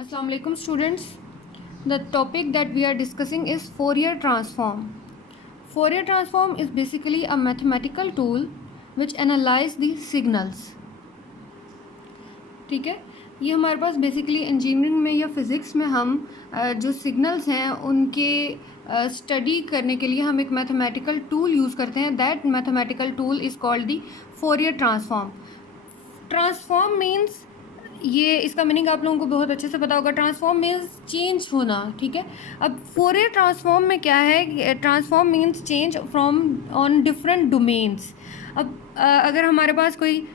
Assalamu alaikum students. The topic that we are discussing is Fourier transform. Fourier transform is basically a mathematical tool which analyze the signals. ठीक है, ये हमारे पास basically engineering में या physics में हम जो सिग्नल्स हैं उनके स्टडी करने के लिए हम एक मैथमेटिकल टूल यूज़ करते हैं. That mathematical tool is called the Fourier transform. Transform means, ये इसका मीनिंग आप लोगों को बहुत अच्छे से पता होगा. ट्रांसफॉर्म मीन्स चेंज होना. ठीक है, अब फोरियर ट्रांसफॉर्म में क्या है, transform means change from on different domains. अब अगर हमारे पास कोई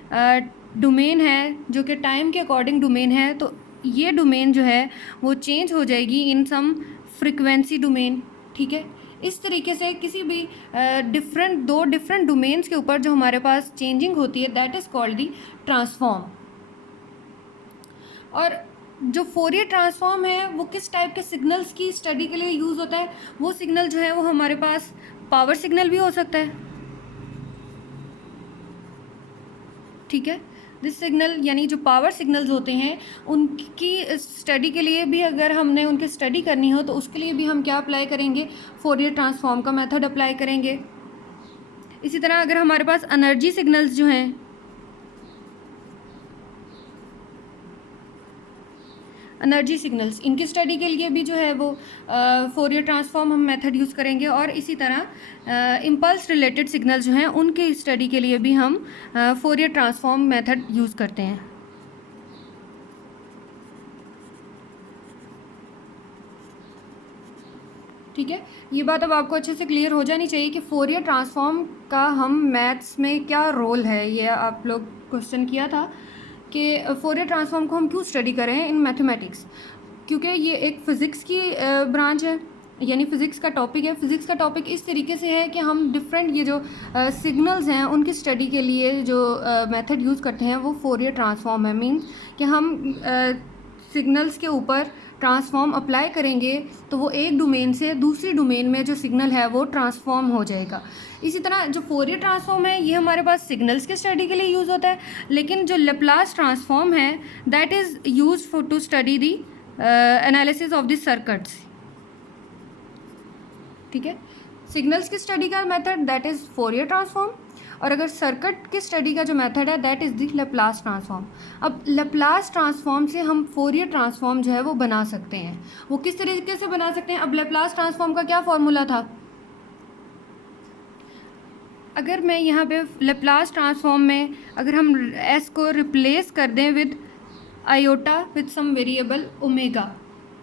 डोमेन है जो कि टाइम के अकॉर्डिंग डोमेन है, तो ये डोमेन जो है वो चेंज हो जाएगी इन सम फ्रिक्वेंसी डोमेन. ठीक है, इस तरीके से किसी भी दो डिफरेंट डोमेन्स के ऊपर जो हमारे पास चेंजिंग होती है, that is called the transform. और जो फोरियर ट्रांसफॉर्म है वो किस टाइप के सिग्नल्स की स्टडी के लिए यूज़ होता है. वो सिग्नल जो है वो हमारे पास पावर सिग्नल भी हो सकता है. ठीक है, दिस सिग्नल यानी जो पावर सिग्नल्स होते हैं उनकी स्टडी के लिए भी अगर हमने उनकी स्टडी करनी हो तो उसके लिए भी हम क्या अप्लाई करेंगे, फोरियर ट्रांसफॉर्म का मेथड अप्लाई करेंगे. इसी तरह अगर हमारे पास एनर्जी सिग्नल्स जो हैं, एनर्जी सिग्नल्स, इनकी स्टडी के लिए भी जो है वो फोरियर ट्रांसफॉर्म हम मेथड यूज़ करेंगे. और इसी तरह इम्पल्स रिलेटेड सिग्नल जो हैं उनके स्टडी के लिए भी हम फोरियर ट्रांसफॉर्म मेथड यूज़ करते हैं. ठीक है, ये बात अब आपको अच्छे से क्लियर हो जानी चाहिए कि फोरियर ट्रांसफॉर्म का हम मैथ्स में क्या रोल है. ये आप लोग क्वेश्चन किया था कि फोरियर ट्रांसफॉर्म को हम क्यों स्टडी कर रहे हैं इन मैथमेटिक्स, क्योंकि ये एक फ़िज़िक्स की ब्रांच है, यानी फ़िज़िक्स का टॉपिक है. फ़िज़िक्स का टॉपिक इस तरीके से है कि हम डिफरेंट ये जो सिग्नल्स हैं उनकी स्टडी के लिए जो मेथड यूज़ करते हैं वो फोरियर ट्रांसफॉर्म है. मीन्स कि हम सिग्नल्स के ऊपर ट्रांसफॉर्म अप्लाई करेंगे तो वो एक डोमेन से दूसरी डोमेन में जो सिग्नल है वो ट्रांसफॉर्म हो जाएगा. इसी तरह जो फोरियर ट्रांसफॉर्म है ये हमारे पास सिग्नल्स के स्टडी के लिए यूज़ होता है, लेकिन जो लेप्लास ट्रांसफॉर्म है that is use for to study the analysis of the circuits. ठीक है, सिग्नल्स की स्टडी का method that is Fourier transform, और अगर सर्किट की स्टडी का जो मेथड है that is the Laplace transform. अब लेप्लास ट्रांसफॉर्म से हम फोरियर ट्रांसफॉर्म जो है वो बना सकते हैं. वो किस तरीके से बना सकते हैं, अब लेप्लास ट्रांसफॉर्म का क्या फॉर्मूला था. अगर मैं यहाँ पे लेप्लास ट्रांसफॉर्म में अगर हम एस को रिप्लेस कर दें with iota with some variable omega,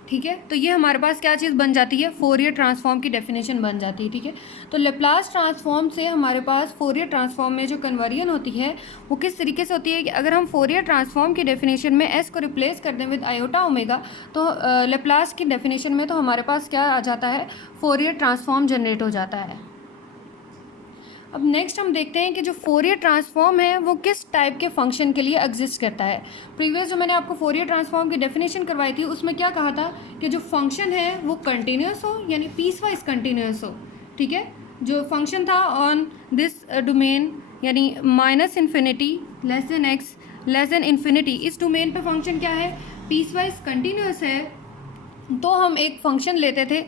ठीक है, तो ये हमारे पास क्या चीज़ बन जाती है, फोरियर ट्रांसफॉर्म की डेफिनेशन बन जाती है. ठीक है, तो लेप्लास ट्रांसफॉर्म से हमारे पास फोरियर ट्रांसफॉर्म में जो कन्वर्जन होती है वो किस तरीके से होती है कि अगर हम फोरियर ट्रांसफॉर्म की डेफिनेशन में एस को रिप्लेस कर दें विद आयोटा ओमेगा, तो लेप्लास की डेफिनेशन में तो हमारे पास क्या आ जाता है, फोरियर ट्रांसफॉर्म जनरेट हो जाता है. अब नेक्स्ट हम देखते हैं कि जो फोरियर ट्रांसफॉर्म है वो किस टाइप के फंक्शन के लिए एग्जिस्ट करता है. प्रीवियस जो मैंने आपको फोरियर ट्रांसफॉर्म की डेफिनेशन करवाई थी उसमें क्या कहा था कि जो फंक्शन है वो कंटिन्यूस हो, यानी पीस वाइज कंटिन्यूस हो. ठीक है, जो फंक्शन था ऑन दिस डोमेन यानी minus infinity less than x less than infinity, इस डोमेन पे फंक्शन क्या है, पीस वाइज कंटिन्यूस है. तो हम एक फंक्शन लेते थे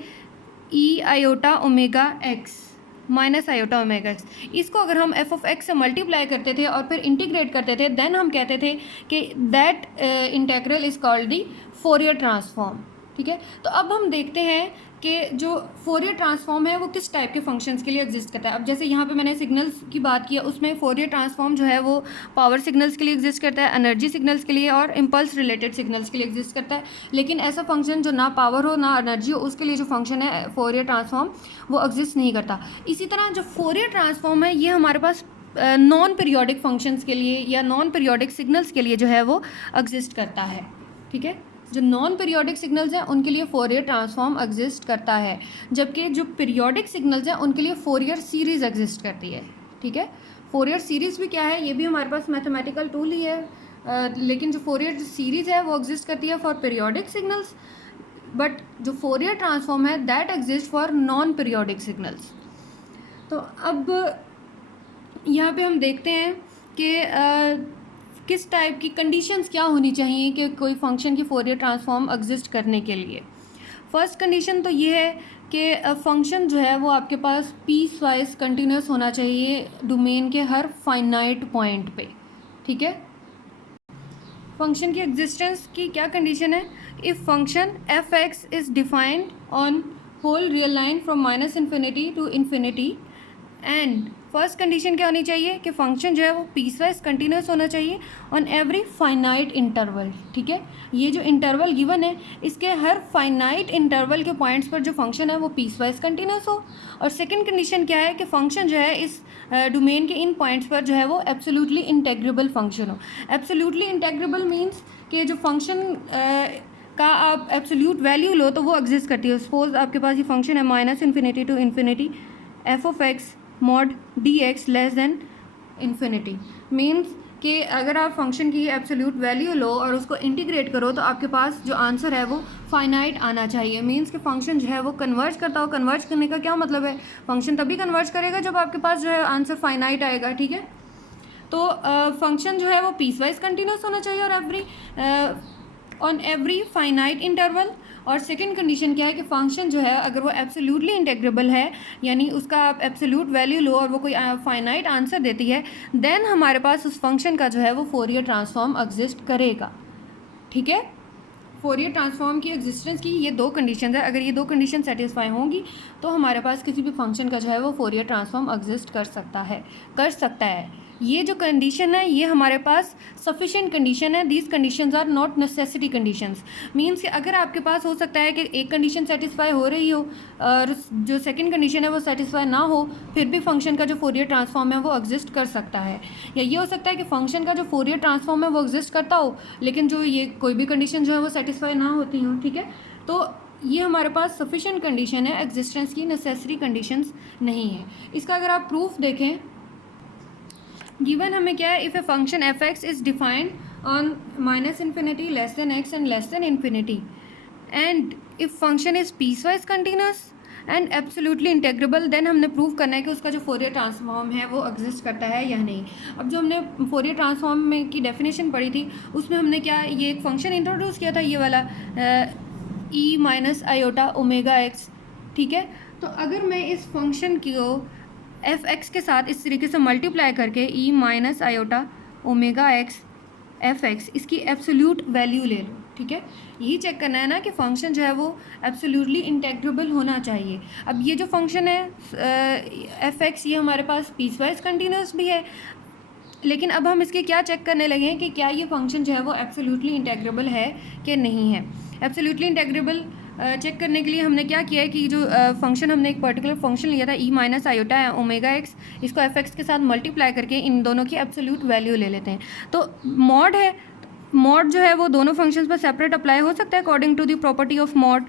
ई iota omega x minus iota omega x. इसको अगर हम एफ ऑफ एक्स से मल्टीप्लाई करते थे और फिर इंटीग्रेट करते थे, देन हम कहते थे कि that integral is called the Fourier transform. ठीक है, तो अब हम देखते हैं कि जो फोरियर ट्रांसफॉर्म है वो किस टाइप के फंक्शंस के लिए एग्जिस्ट करता है. अब जैसे यहाँ पे मैंने सिग्नल्स की बात की, उसमें फोरियर ट्रांसफॉर्म जो है वो पावर सिग्नल्स के लिए एग्जिस्ट करता है, एनर्जी सिग्नल्स के लिए और इम्पल्स रिलेटेड सिग्नल्स के लिए एग्जिस्ट करता है. लेकिन ऐसा फंक्शन जो ना पावर हो ना एनर्जी हो उसके लिए जो फंक्शन है फोरियर ट्रांसफॉर्म वो एग्जिस्ट नहीं करता. इसी तरह जो फोरियर ट्रांसफॉर्म है ये हमारे पास नॉन पीरियोडिक फंक्शंस के लिए या नॉन पीरियोडिक सिग्नल्स के लिए जो है वो एग्जिस्ट करता है. ठीक है, जो नॉन पीरियोडिक सिग्नल्स हैं उनके लिए फोरियर ट्रांसफॉर्म एग्जिस्ट करता है, जबकि जो पीरियोडिक सिग्नल्स हैं उनके लिए फोरियर सीरीज़ एग्जिस्ट करती है. ठीक है, फोरियर सीरीज़ भी क्या है, ये भी हमारे पास मैथमेटिकल टूल ही है, लेकिन जो फोरियर सीरीज़ है वो एग्जिस्ट करती है फॉर पीरियोडिक सिग्नल्स, बट जो फोरियर ट्रांसफॉर्म है that exist for non periodic signals. तो अब यहाँ पे हम देखते हैं कि किस टाइप की कंडीशंस क्या होनी चाहिए कि कोई फंक्शन की फोरियर ट्रांसफॉर्म एग्जिस्ट करने के लिए। फर्स्ट कंडीशन तो ये है कि फंक्शन जो है वो आपके पास पीस वाइज कंटिन्यूस होना चाहिए डोमेन के हर फाइनाइट पॉइंट पे, ठीक है। फंक्शन की एग्जिस्टेंस की क्या कंडीशन है, if function f x is defined on whole real line from minus infinity to infinity, and first condition क्या होनी चाहिए कि फंक्शन जो है वो पीस वाइज कंटिन्यूस होना चाहिए ऑन एवरी फाइनाइट इंटरवल, ठीक है। ये जो इंटरवल गिवन है इसके हर फाइनाइट इंटरवल के पॉइंट्स पर जो फंक्शन है वो पीस वाइज कंटिन्यूस हो। और सेकंड कंडीशन क्या है कि फंक्शन जो है इस डोमेन के इन पॉइंट्स पर जो है वो एब्सोल्युटली इंटेग्रेबल फंक्शन हो। एब्सोल्युटली इंटेग्रेबल मीन्स कि जो फंक्शन का आप एब्सोल्यूट वैल्यू लो तो वो एग्जिस्ट करती है। सपोज आपके पास ये फंक्शन है minus infinity to infinity f of x mod d x less than infinity, means कि अगर आप फंक्शन की एब्सोल्यूट वैल्यू लो और उसको इंटीग्रेट करो तो आपके पास जो आंसर है वो फाइनाइट आना चाहिए। मीन्स कि फंक्शन जो है वो कन्वर्ज करता हो। कन्वर्ज करने का क्या मतलब है, फंक्शन तभी कन्वर्ज करेगा जब आपके पास जो है आंसर फाइनाइट आएगा, ठीक है। तो फंक्शन जो है वो पीस वाइज कंटिन्यूस होना चाहिए और ऑन एवरी फाइनाइट इंटरवल। और सेकंड कंडीशन क्या है कि फंक्शन जो है अगर वो एब्सोल्युटली इंटेग्रेबल है, यानी उसका आप एब्सोल्यूट वैल्यू लो और वो कोई फाइनाइट आंसर देती है, देन हमारे पास उस फंक्शन का जो है वो फोरियर ट्रांसफॉर्म एग्जिस्ट करेगा, ठीक है। फोरियर ट्रांसफॉर्म की एग्जिस्टेंस की ये दो कंडीशन है। अगर ये दो कंडीशन सेटिस्फाई होंगी तो हमारे पास किसी भी फंक्शन का जो है वो फोरियर ट्रांसफॉर्म एग्जिस्ट कर सकता है। ये जो कंडीशन है ये हमारे पास सफिशिएंट कंडीशन है। These conditions are not necessity conditions, means कि अगर आपके पास हो सकता है कि एक कंडीशन सेटिस्फाई हो रही हो और जो सेकंड कंडीशन है वो सेटिस्फाई ना हो, फिर भी फंक्शन का जो फोरियर ट्रांसफॉर्म है वो एग्जिस्ट कर सकता है। या ये हो सकता है कि फंक्शन का जो फोरियर ट्रांसफॉर्म है वो एग्जिस्ट करता हो लेकिन जो ये कोई भी कंडीशन जो है वो सेटिस्फाई ना होती हो, ठीक है। तो ये हमारे पास सफिशिएंट कंडीशन है, एग्जिस्टेंस की नेसेसरी कंडीशंस नहीं है। इसका अगर आप प्रूफ देखें, गिवन हमें क्या है, if a function f x is defined on minus infinity less than x and less than infinity, and if function is piecewise continuous and absolutely integrable, then हमने प्रूव करना है कि उसका जो फोरियर ट्रांसफॉर्म है वो exist करता है या नहीं। अब जो हमने फोरियर ट्रांसफॉर्म में की डेफिनेशन पढ़ी थी उसमें हमने क्या ये एक फंक्शन इंट्रोड्यूस किया था, ये वाला ई माइनस आयोटा ओमेगा एक्स, ठीक है। तो अगर मैं इस फंक्शन को एफ एक्स के साथ इस तरीके से मल्टीप्लाई करके e minus iota omega x f x इसकी एब्सोल्यूट वैल्यू ले लो, ठीक है। यही चेक करना है ना कि फंक्शन जो है वो एब्सोल्युटली इंटेग्रेबल होना चाहिए। अब ये जो फंक्शन है एफ एक्स ये हमारे पास पीस वाइज कंटिन्यूस भी है, लेकिन अब हम इसके क्या चेक करने लगे हैं कि क्या ये फंक्शन जो है वो एब्सोल्युटली इंटेग्रेबल है कि नहीं है। एब्सोल्युटली इंटेग्रेबल चेक करने के लिए हमने क्या किया है कि जो फंक्शन हमने एक पर्टिकुलर फंक्शन लिया था ई माइनस आयोटा ओमेगा एक्स, इसको एफ एक्स के साथ मल्टीप्लाई करके इन दोनों की एब्सोल्यूट वैल्यू ले लेते हैं। तो मॉड है, मॉड जो है वो दोनों फंक्शंस पर सेपरेट अप्लाई हो सकता है according to the property of mod,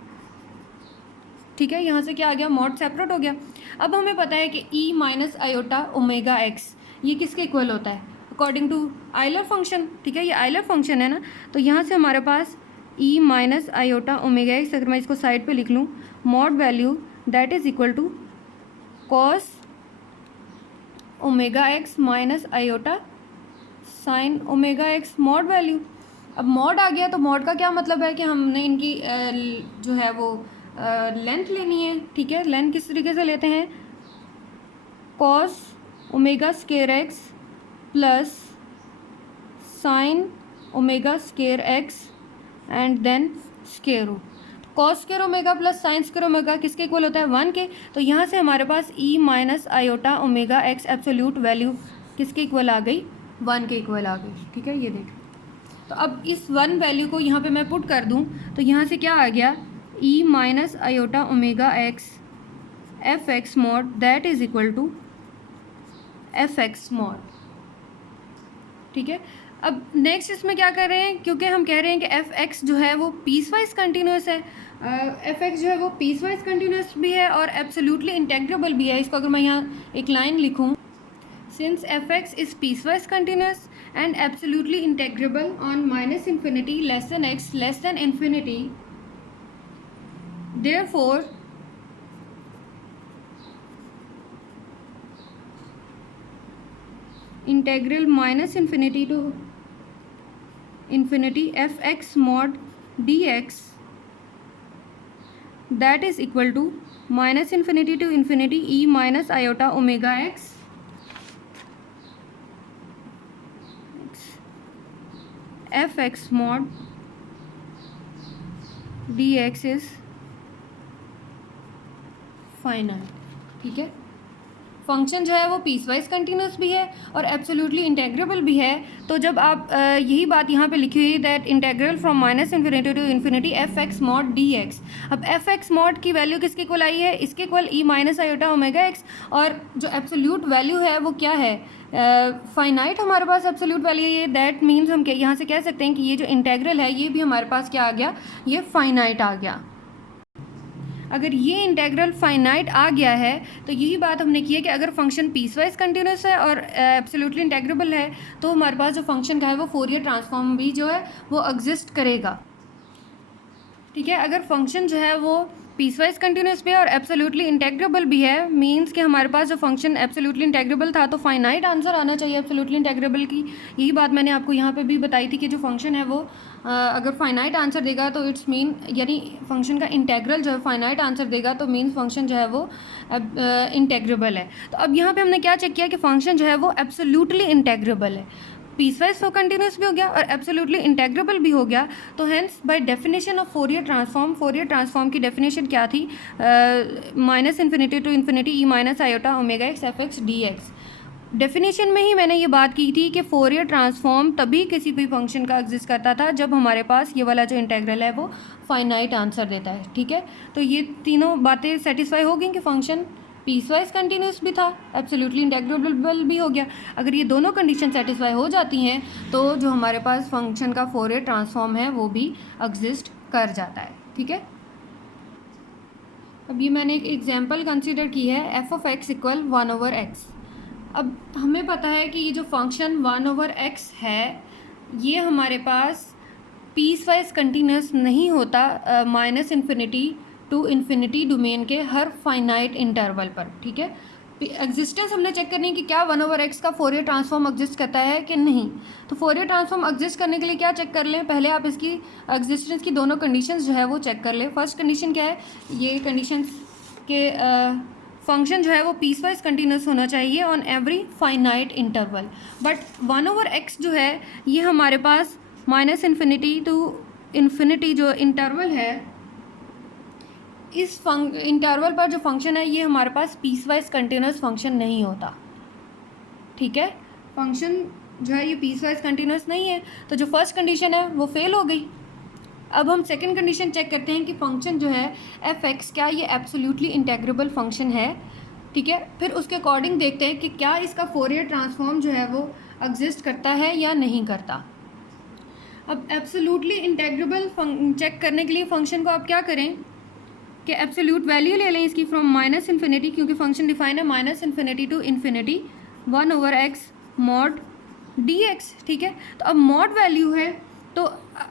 ठीक है। यहाँ से क्या आ गया, मॉड सेपरेट हो गया। अब हमें पता है कि ई माइनस आयोटा ओमेगा एक्स ये किसके इक्वल होता है अकॉर्डिंग टू आइलर फंक्शन, ठीक है। ये आइलर फंक्शन है ना, तो यहाँ से हमारे पास e minus iota omega x, अगर मैं इसको साइड पे लिख लूँ, mod value that is equal to cos omega x minus iota sine omega x mod value. अब मॉड आ गया तो मॉड का क्या मतलब है कि हमने इनकी जो है वो लेंथ लेनी है, ठीक है। लेंथ किस तरीके से लेते हैं, cos omega square x plus sine omega square x and then square root. Cos square omega plus sine square omega किसके इक्वल होता है, 1 के। तो यहाँ से हमारे पास e minus iota omega x absolute value किसके इक्वल आ गई, 1 के इक्वल आ गई, ठीक है। ये देख, तो अब इस 1 वैल्यू को यहाँ पे मैं पुट कर दूँ तो यहाँ से क्या आ गया, e minus iota omega x f x mod that is equal to f x mod, ठीक है। अब नेक्स्ट इसमें क्या कर रहे हैं, क्योंकि हम कह रहे हैं कि एफ एक्स जो है वो पीस वाइज कंटिन्यूस है, एफ एक्स जो है वो पीस वाइज कंटिन्यूस भी है और एब्सोल्युटली इंटेग्रेबल भी है। इसको अगर मैं यहाँ एक लाइन लिखूँ, since f x is piecewise continuous and absolutely integrable on minus infinity less than x less than infinity, therefore integral minus infinity to infinity f x mod d x that is equal to minus infinity to infinity e minus iota omega x f x mod d x is finite. ठीक है, function जो है वो piecewise continuous भी है और absolutely integrable भी है। तो जब आप यही बात यहाँ पे लिखी हुई that integral from minus infinity to infinity f x mod d x. अब एफ एक्स मॉड की वैल्यू किसके इक्वल आई है, इसके equal e minus iota omega x, और जो एब्सोल्यूट वैल्यू है वो क्या है, फाइनाइट हमारे पास एब्सोल्यूट वैल्यू है। दैट मीन्स हम यहाँ से कह सकते हैं कि ये जो इंटेग्रल है ये भी हमारे पास क्या आ गया, ये फाइनाइट आ गया। अगर ये इंटेग्रल फाइनाइट आ गया है तो यही बात हमने की है कि अगर फंक्शन पीसवाइज कंटिन्यूस है और एब्सोल्युटली इंटेग्रेबल है तो हमारे पास जो फंक्शन का है वो फोरियर ट्रांसफॉर्म भी जो है वो एग्जिस्ट करेगा। ठीक है, अगर फंक्शन जो है वो पीसवाइज कंटिन्यूस भी है और एब्सोल्युटली इंटेग्रेबल भी है, मींस कि हमारे पास जो फंक्शन एब्सोल्युटली इंटेग्रेबल था तो फाइनाइट आंसर आना चाहिए एब्सोल्युटली इंटेग्रेबल की। यही बात मैंने आपको यहाँ पे भी बताई थी कि जो फंक्शन है वो अगर फाइनाइट आंसर देगा तो इट्स मीन, यानी फंक्शन का इंटेग्रल जो है फाइनाइट आंसर देगा तो मीन्स फंक्शन जो है वो इंटेग्रेबल है। तो अब यहाँ पे हमने क्या चेक किया कि फंक्शन जो है वो एब्सोल्युटली इंटेग्रेबल है, पीसवाइज फॉर कंटिन्यूस भी हो गया और एब्सोल्युटली इंटेग्रेबल भी हो गया। तो hence by definition of Fourier transform की डेफिनेशन क्या थी, minus infinity to infinity e minus iota omega x f x d x. Definition में ही मैंने ये बात की थी कि फोरियर ट्रांसफॉर्म तभी किसी भी फंक्शन का एग्जिस्ट करता था जब हमारे पास ये वाला जो इंटेग्रल है वो फाइनाइट आंसर देता है। ठीक है, तो ये तीनों बातें सेटिस्फाई हो गई कि फंक्शन पीसवाइज कंटिन्यूस भी था, एब्सोल्युटली इंटेग्रेबल भी हो गया। अगर ये दोनों कंडीशन सेटिस्फाई हो जाती हैं तो जो हमारे पास फंक्शन का फोरियर ट्रांसफॉर्म है वो भी एग्जिस्ट कर जाता है। ठीक है, अब ये मैंने एक एग्जांपल कंसीडर की है, F of x equal 1/x। अब हमें पता है कि ये जो फंक्शन 1/x है ये हमारे पास पीसवाइज कंटिन्यूस नहीं होता minus infinity to infinity domain के हर फाइनाइट इंटरवल पर। ठीक है, एग्जिस्टेंस हमने चेक करनी है कि क्या 1/x का फोरियर ट्रांसफॉर्म एग्जिस्ट करता है कि नहीं। तो फोरियर ट्रांसफॉर्म एग्जिस्ट करने के लिए क्या चेक कर लें, पहले आप इसकी एग्जिस्टेंस की दोनों कंडीशंस जो है वो चेक कर लें। फर्स्ट कंडीशन क्या है, ये कंडीशंस के फंक्शन जो है वो पीसवाइज कंटिन्यूस होना चाहिए on every finite interval. But 1/x जो है ये हमारे पास माइनस इन्फिनिटी टू इन्फिनिटी जो इंटरवल है, इस इंटरवल पर जो फंक्शन है ये हमारे पास पीसवाइज कंटिन्यूस फंक्शन नहीं होता। ठीक है, फंक्शन जो है ये पीसवाइज कंटिन्यूस नहीं है, तो जो फर्स्ट कंडीशन है वो फेल हो गई। अब हम सेकंड कंडीशन चेक करते हैं कि फंक्शन जो है एफ एक्स क्या ये एब्सोल्युटली इंटेग्रेबल फंक्शन है। ठीक है, फिर उसके अकॉर्डिंग देखते हैं कि क्या इसका फोरियर ट्रांसफॉर्म जो है वो एग्जिस्ट करता है या नहीं करता। अब एब्सोल्युटली इंटेग्रेबल चेक करने के लिए फंक्शन को आप क्या करें कि एब्सोल्यूट वैल्यू ले लें इसकी फ्रॉम माइनस इन्फिनिटी, क्योंकि फंक्शन डिफाइन है minus infinity to infinity 1/x mod d x. ठीक है, तो अब मॉड वैल्यू है तो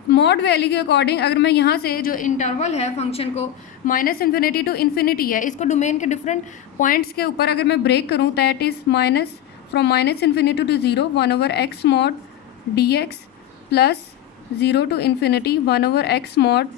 मॉड वैल्यू के अकॉर्डिंग अगर मैं यहाँ से जो इंटरवल है फंक्शन को माइनस इन्फिनिटी टू इन्फिनिटी है, इसको डोमेन के डिफरेंट पॉइंट्स के ऊपर अगर मैं ब्रेक करूँ that is minus from minus infinity to 0 1/x mod d x plus 0 to infinity 1/x mod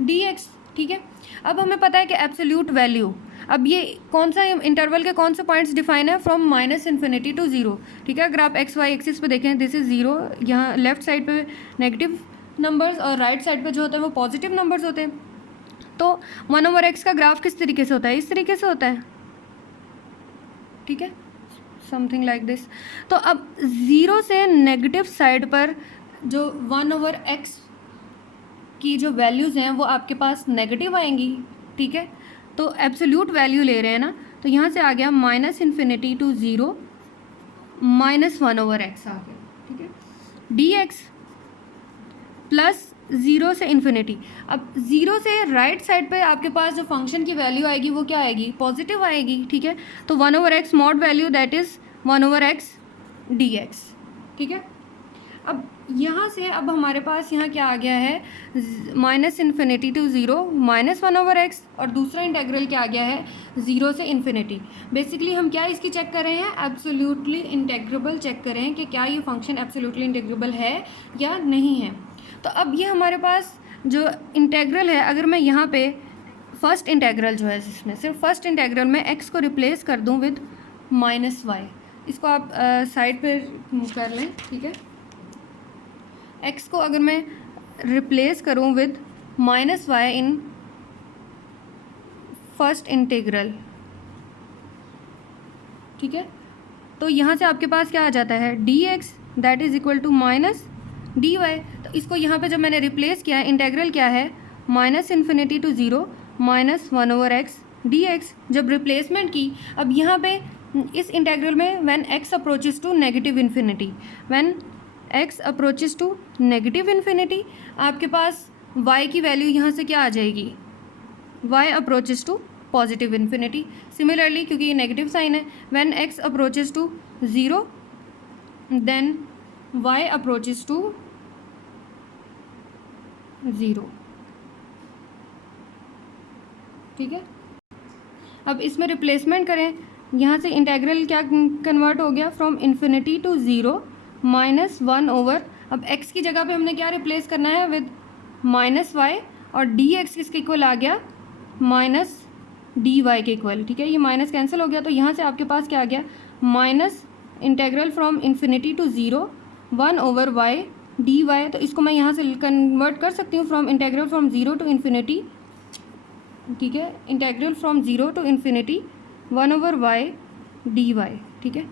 d x. ठीक है, अब हमें पता है कि एब्सोल्यूट वैल्यू, अब ये कौन सा इंटरवल के कौन से पॉइंट्स डिफाइन है, फ्रॉम माइनस इन्फिनिटी टू 0। ठीक है, अगर आप एक्स वाई एक्सिस पे देखें दिस इज़ 0, यहाँ लेफ्ट साइड पे नेगेटिव नंबर्स और राइट साइड पे जो होते हैं वो पॉजिटिव नंबर्स होते हैं। तो 1/x का ग्राफ किस तरीके से होता है, इस तरीके से होता है। ठीक है, समथिंग लाइक दिस। तो अब 0 से नेगेटिव साइड पर जो 1/x की जो वैल्यूज़ हैं वो आपके पास नेगेटिव आएंगी। ठीक है, तो एब्सोल्यूट वैल्यू ले रहे हैं ना, तो यहाँ से आ गया minus infinity to 0 minus 1/x आ गया। ठीक है, डी एक्स प्लस 0 से इन्फिनिटी। अब 0 से राइट साइड पे आपके पास जो फंक्शन की वैल्यू आएगी वो क्या आएगी, पॉजिटिव आएगी। ठीक है, तो 1/x mod value that is 1/x D x. ठीक है, अब यहाँ से अब हमारे पास यहाँ क्या आ गया है, -∞ to 0 -1/x, और दूसरा इंटेग्रल क्या आ गया है, 0 से इन्फिनिटी। बेसिकली हम क्या इसकी चेक कर रहे हैं, एब्सोल्युटली इंटेग्रेबल चेक कर रहे हैं कि क्या ये फंक्शन एब्सोल्युटली इंटेग्रेबल है या नहीं है। तो अब ये हमारे पास जो इंटेग्रल है, अगर मैं यहाँ पे फर्स्ट इंटेग्रल जो है, जिसमें सिर्फ फर्स्ट इंटेग्रल में x को रिप्लेस कर दूँ विद -y, इसको आप साइड पे कर लें, ठीक है। x को अगर मैं रिप्लेस करूं with -y in first integral, ठीक है, तो यहाँ से आपके पास क्या आ जाता है, dx that is equal to -dy। तो इसको यहाँ पे जब मैंने रिप्लेस किया, इंटेग्रल क्या है, -∞ to 0 -1/x dx। जब रिप्लेसमेंट की, अब यहाँ पे इस इंटेग्रल में when x approaches to -∞, when x approaches to -∞, आपके पास y की वैल्यू यहाँ से क्या आ जाएगी, y अप्रोचेस टू +∞। सिमिलरली क्योंकि ये नेगेटिव साइन है, when x approaches to 0 then y approaches to 0, ठीक है। अब इसमें रिप्लेसमेंट करें, यहाँ से इंटेग्रल क्या कन्वर्ट हो गया, फ्रॉम इन्फिनिटी टू 0 -1/, अब x की जगह पे हमने क्या रिप्लेस करना है, विद -y, और dx किसके इक्वल आ गया, -dy के इक्वल, ठीक है। ये माइनस कैंसिल हो गया, तो यहाँ से आपके पास क्या आ गया, minus integral from infinity to 0 1/y dy। तो इसको मैं यहाँ से कन्वर्ट कर सकती हूँ from integral from 0 to infinity, ठीक है, integral from 0 to infinity 1/y dy, ठीक है।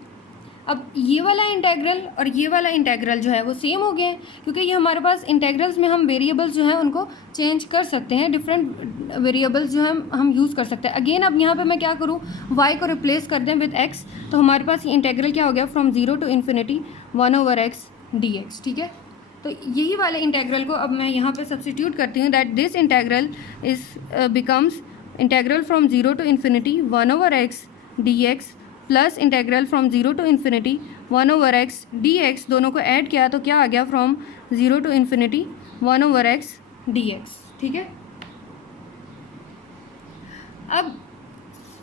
अब ये वाला इंटेग्रल और ये वाला इंटेग्रल जो है वो सेम हो गए हैं, क्योंकि ये हमारे पास इंटेग्रल्स में हम वेरिएबल्स जो हैं उनको चेंज कर सकते हैं, डिफरेंट वेरिएबल्स जो हैं हम यूज़ कर सकते हैं। अगेन अब यहाँ पे मैं क्या करूँ, y को रिप्लेस कर दें विद x, तो हमारे पास ये इंटेग्रल क्या हो गया, from 0 to infinity 1/x dx, ठीक है। तो यही वाले इंटेग्रल को अब मैं यहाँ पे सब्स्टिट्यूट करती हूँ, that this integral is becomes integral from 0 to infinity 1/x dx plus integral from 0 to infinity 1/x dx। दोनों को ऐड किया तो क्या आ गया, from 0 to infinity 1/x dx, ठीक है। अब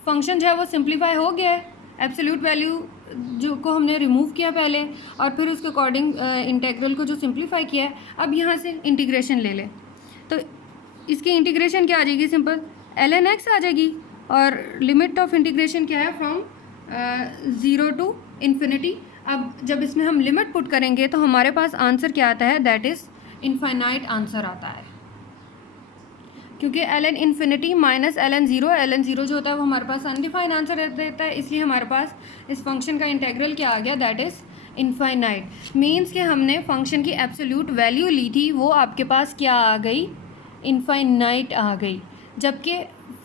फंक्शन जो है वो सिंप्लीफाई हो गया है, एब्सोल्यूट वैल्यू जो को हमने रिमूव किया पहले, और फिर उसके अकॉर्डिंग इंटेग्रल को जो सिंप्लीफाई किया है। अब यहाँ से इंटीग्रेशन ले लें, तो इसकी इंटीग्रेशन क्या आ जाएगी, सिंपल ln x आ जाएगी, और लिमिट ऑफ इंटीग्रेशन क्या है, फ्रॉम 0 टू इन्फिनिटी। अब जब इसमें हम लिमिट पुट करेंगे तो हमारे पास आंसर क्या आता है, दैट इज़ इनफाइनाइट आंसर आता है, क्योंकि ln इन्फिनिटी माइनस ln 0 जो होता है वो हमारे पास अनडिफाइंड आंसर देता है, इसलिए हमारे पास इस फंक्शन का इंटेग्रल क्या आ गया, दैट इज़ इनफाइनाइट। मीन्स कि हमने फंक्शन की एब्सोल्यूट वैल्यू ली थी, वो आपके पास क्या आ गई, इनफाइनाइट आ गई। जबकि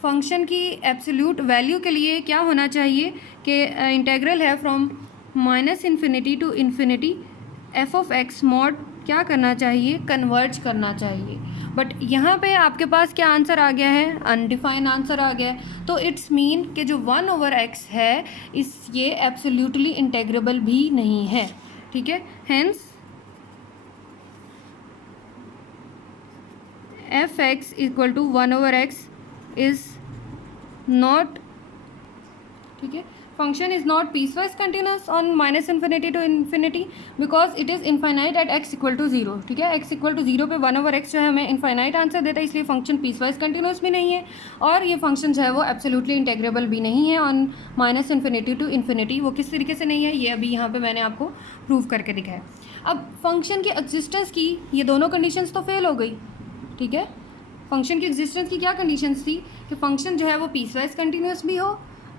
फंक्शन की एब्सोल्यूट वैल्यू के लिए क्या होना चाहिए कि इंटेग्रल है from -∞ to infinity f(x) mod क्या करना चाहिए, कन्वर्ज करना चाहिए। बट यहाँ पे आपके पास क्या आंसर आ गया है, अनडिफाइंड आंसर आ गया है। तो इट्स मीन कि जो 1/x है ये एब्सोल्यूटली इंटेग्रेबल भी नहीं है, ठीक है। Hence f(x) equal to 1/x is not, ठीक है, function is not piecewise continuous on -∞ to infinity because it is infinite at x equal to 0, ठीक है। x इक्वल टू 0 पे 1/x जो है हमें इनफाइनाइट आंसर देता है, इसलिए फंक्शन पीसवाइज कंटिन्यूस भी नहीं है, और ये फंक्शन जो है वो एब्सोल्युटली इंटेग्रेबल भी नहीं है ऑन -∞ टू इन्फिनिटी। वो किस तरीके से नहीं है, ये अभी यहाँ पे मैंने आपको प्रूव करके दिखाया। अब फंक्शन की एग्जिस्टेंस की ये दोनों कंडीशंस तो फेल हो गई, ठीक है। फंक्शन की एग्जिस्टेंस की क्या कंडीशंस थी कि फंक्शन जो है वो पीसवाइज कंटिन्यूस भी हो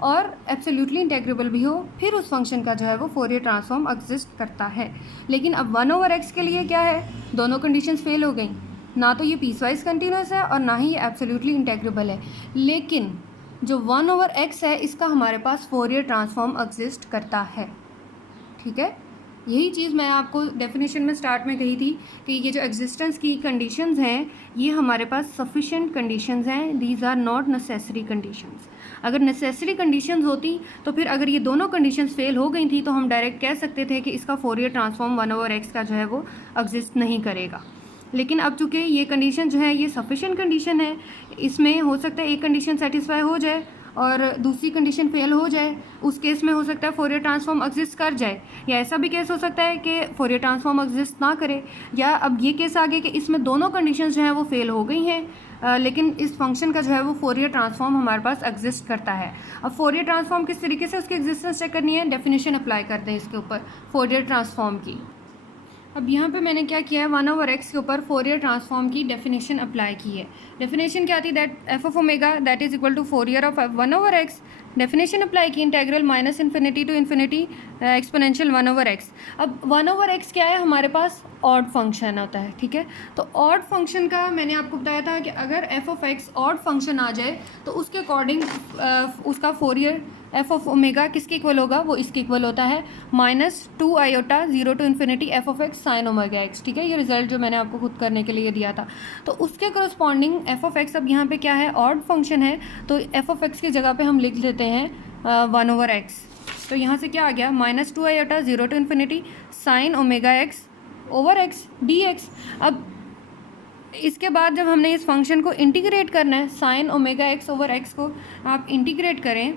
और एब्सोल्युटली इंटेग्रेबल भी हो, फिर उस फंक्शन का जो है वो फोरियर ट्रांसफॉर्म एग्जिस्ट करता है। लेकिन अब 1/x के लिए क्या है, दोनों कंडीशंस फेल हो गई, ना तो ये पीसवाइज कंटिन्यूस है और ना ही ये एब्सोल्युटली इंटेग्रेबल है। लेकिन जो 1/x है इसका हमारे पास फोरियर ट्रांसफॉर्म एग्जिस्ट करता है, ठीक है। यही चीज़ मैं आपको डेफिनेशन में स्टार्ट में कही थी कि ये जो एग्जिस्टेंस की कंडीशंस हैं ये हमारे पास सफिशेंट कंडीशंस हैं, these are not necessary conditions. अगर नेसेसरी कंडीशंस होती तो फिर अगर ये दोनों कंडीशंस फेल हो गई थी तो हम डायरेक्ट कह सकते थे कि इसका फोरियर ट्रांसफॉर्म 1/x का जो है वो एग्जिस्ट नहीं करेगा। लेकिन अब चूँकि ये कंडीशन जो है ये सफिशेंट कंडीशन है, इसमें हो सकता है एक कंडीशन सेटिस्फाई हो जाए और दूसरी कंडीशन फेल हो जाए, उस केस में हो सकता है फोरियर ट्रांसफॉर्म एग्जिस्ट कर जाए, या ऐसा भी केस हो सकता है कि फोरियर ट्रांसफॉर्म एग्जिस्ट ना करे, या अब ये केस आ गया कि इसमें दोनों कंडीशंस जो हैं वो फेल हो गई हैं लेकिन इस फंक्शन का जो है वो फोरियर ट्रांसफॉर्म हमारे पास एग्जिस्ट करता है। अब फोरियर ट्रांसफॉर्म किस तरीके से उसकी एग्जिस्टेंस चेक करनी है, डेफिनेशन अप्लाई करते हैं इसके ऊपर फोरियर ट्रांसफॉर्म की। अब यहाँ पे मैंने क्या किया है 1/x के ऊपर फोरियर ट्रांसफॉर्म की डेफिनेशन अप्लाई की है। डेफिनेशन क्या थी, that f of omega that is equal to Fourier of 1/x। Definition apply की integral -∞ to infinity exponential 1/x। अब 1/x क्या है, हमारे पास ऑड फंक्शन होता है, ठीक है। तो ऑड फंक्शन का मैंने आपको बताया था कि अगर f of x odd function आ जाए तो उसके अकॉर्डिंग उसका फोरियर एफ ऑफ ओमेगा किसके इक्वल होगा, वो इसके इक्वल होता है -2 iota 0 to infinity f of x sine omega x, ठीक है। ये रिजल्ट जो मैंने आपको खुद करने के लिए दिया था, तो उसके करस्पॉन्डिंग एफ ऑफ एक्स अब यहाँ पे क्या है, ऑड फंक्शन है, तो एफ ऑफ एक्स की जगह पे हम लिख लेते हैं 1/x। तो यहाँ से क्या आ गया, -2 iota 0 to infinity sine omega x over x d x. अब इसके बाद जब हमने इस फंक्शन को इंटीग्रेट करना है, sign omega x over x को आप इंटीग्रेट करें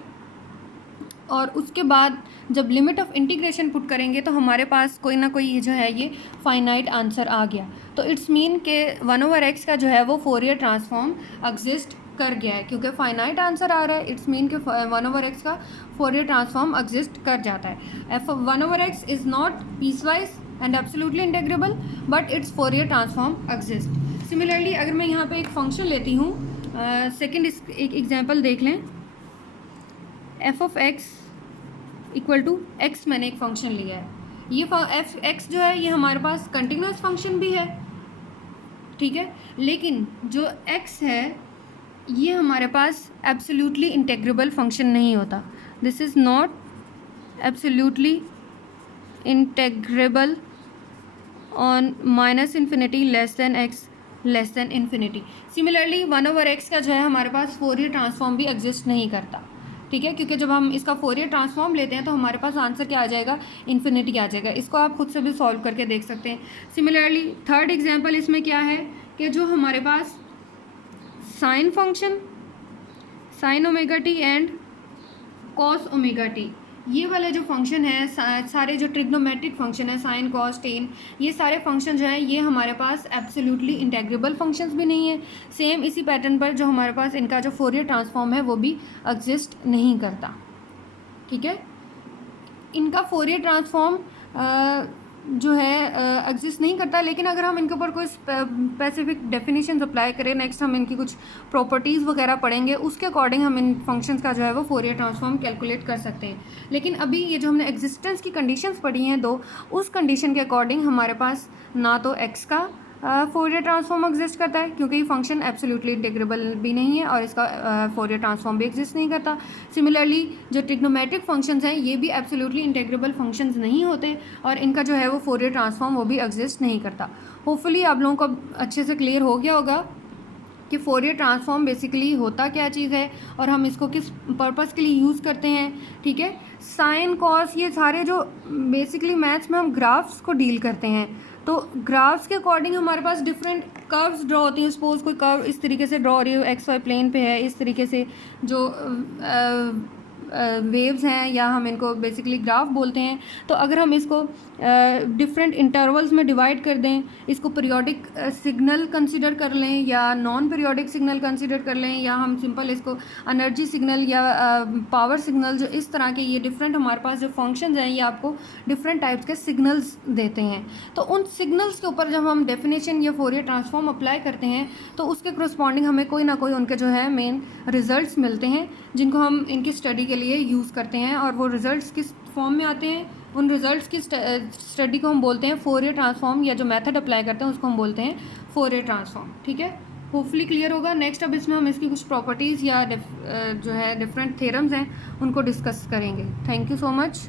और उसके बाद जब लिमिट ऑफ इंटीग्रेशन पुट करेंगे तो हमारे पास कोई ना कोई जो है ये फाइनाइट आंसर आ गया। तो इट्स मीन के 1/x का जो है वो फोरियर ट्रांसफॉर्म एग्जिस्ट कर गया है, क्योंकि फाइनाइट आंसर आ रहा है, इट्स मीन के 1/x का फोरियर ट्रांसफॉर्म एग्जिस्ट कर जाता है। F 1/x is not piecewise and absolutely integrable but it's Fourier transform exist. Similarly अगर मैं यहाँ पे एक फंक्शन लेती हूँ, सेकेंड एक एग्जाम्पल देख लें, f of x equal to x मैंने एक फंक्शन लिया है। ये एफ एक्स जो है ये हमारे पास कंटिन्यूस फंक्शन भी है, ठीक है, लेकिन जो एक्स है ये हमारे पास एब्सोल्युटली इंटेग्रेबल फंक्शन नहीं होता। This is not absolutely integrable on -∞ less than x less than infinity. Similarly 1/x का जो है हमारे पास फोरियर ट्रांसफॉर्म भी एग्जिस्ट नहीं करता, ठीक है, क्योंकि जब हम इसका फोरियर ट्रांसफॉर्म लेते हैं तो हमारे पास आंसर क्या आ जाएगा, इन्फिनिटी आ जाएगा। इसको आप खुद से भी सॉल्व करके देख सकते हैं। सिमिलरली थर्ड एग्जांपल इसमें क्या है कि जो हमारे पास sine function sine omega t and cos omega t, ये वाले जो फंक्शन है, सारे जो ट्रिग्नोमेट्रिक फंक्शन है साइन कॉस टेन, ये सारे फंक्शन जो हैं ये हमारे पास एब्सोल्युटली इंटेग्रेबल फंक्शंस भी नहीं है। सेम इसी पैटर्न पर जो हमारे पास इनका जो फोरियर ट्रांसफॉर्म है वो भी एग्जिस्ट नहीं करता, ठीक है। इनका फोरियर ट्रांसफॉर्म जो है एग्जिस्ट नहीं करता, लेकिन अगर हम इनके ऊपर कोई स्पेसिफिक डेफिनेशंस अप्लाई करें, नेक्स्ट हम इनकी कुछ प्रॉपर्टीज़ वगैरह पढ़ेंगे, उसके अकॉर्डिंग हम इन फंक्शंस का जो है वो फोरियर ट्रांसफॉर्म कैलकुलेट कर सकते हैं। लेकिन अभी ये जो हमने एग्जिस्टेंस की कंडीशंस पढ़ी हैं दो, उस कंडीशन के अकॉर्डिंग हमारे पास ना तो एक्स का फोरियर ट्रांसफॉर्म एग्जिस्ट करता है, क्योंकि ये फंक्शन एब्सोल्युटली इंटीग्रेबल भी नहीं है और इसका फोरियर ट्रांसफॉर्म भी एग्जिस्ट नहीं करता। सिमिलरली जो ट्रिग्नोमेट्रिक फंक्शंस हैं ये भी एब्सोल्युटली इंटीग्रेबल फंक्शंस नहीं होते और इनका जो है वो फोरियर ट्रांसफॉर्म वो भी एग्जिस्ट नहीं करता। होपफुली आप लोगों को अच्छे से क्लियर हो गया होगा कि फोरियर ट्रांसफॉर्म बेसिकली होता क्या चीज़ है और हम इसको किस पर्पज़ के लिए यूज़ करते हैं, ठीक है। साइन कॉस ये सारे जो बेसिकली मैथ्स में हम ग्राफ्स को डील करते हैं, तो ग्राफ्स के अकॉर्डिंग हमारे पास डिफरेंट कर्व्स ड्रॉ होती हैं। सपोज कोई कर्व इस तरीके से ड्रॉ हो रही है, एक्स वाई प्लेन पे है, इस तरीके से जो वेव्स हैं या हम इनको बेसिकली ग्राफ बोलते हैं। तो अगर हम इसको डिफरेंट इंटरवल्स में डिवाइड कर दें, इसको पीरियोडिक सिग्नल कंसिडर कर लें या नॉन पीरियोडिक सिग्नल कंसिडर कर लें, या हम सिंपल इसको एनर्जी सिग्नल या पावर सिग्नल, जो इस तरह के ये डिफरेंट हमारे पास जो फंक्शंस हैं ये आपको डिफरेंट टाइप्स के सिग्नल्स देते हैं। तो उन सिग्नल्स के ऊपर जब हम डेफिनेशन या फोरियर ट्रांसफॉर्म अप्लाई करते हैं तो उसके करस्पॉन्डिंग हमें कोई ना कोई उनके जो है मेन रिजल्ट्स मिलते हैं, जिनको हम इनकी स्टडी के लिए यूज़ करते हैं। और वो रिजल्ट्स किस फॉर्म में आते हैं, उन रिजल्ट्स की स्टडी को हम बोलते हैं फोरियर ट्रांसफॉर्म, या जो मेथड अप्लाई करते हैं उसको हम बोलते हैं फोरियर ट्रांसफॉर्म, ठीक है। होपफुली क्लियर होगा। नेक्स्ट अब इसमें हम इसकी कुछ प्रॉपर्टीज़ या जो है डिफरेंट थ्योरम्स हैं उनको डिस्कस करेंगे। Thank you so much.